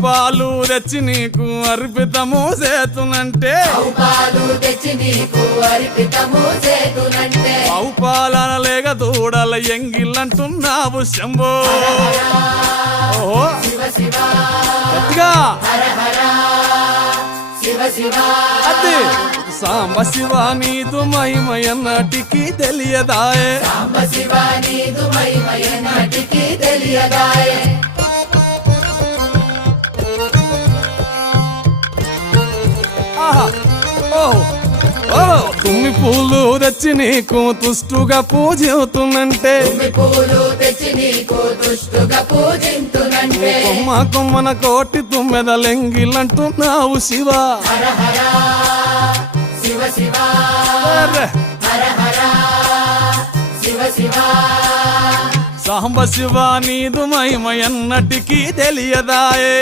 పాలు తెచ్చి నీకు అర్పితము చేతునంటే ఆవు పాలన లేక దూడల ఎంగిల్లంటున్నావు శంభో ఓహో గట్టిగా అదే సాంబ శివ నీదు మహిమయన్నటికి తెలియదాయే ఆహా ఓహో ఓ తుమ్మి పూలు తెచ్చి నీకు తుష్టుగా పూజింతునంటే కొమ్మ కొమ్మన కోటి తుమ్మెదలెంగిలంటున్నావు శివ సాంబ శివ నీదు మహిమయన్నటికి తెలియదాయే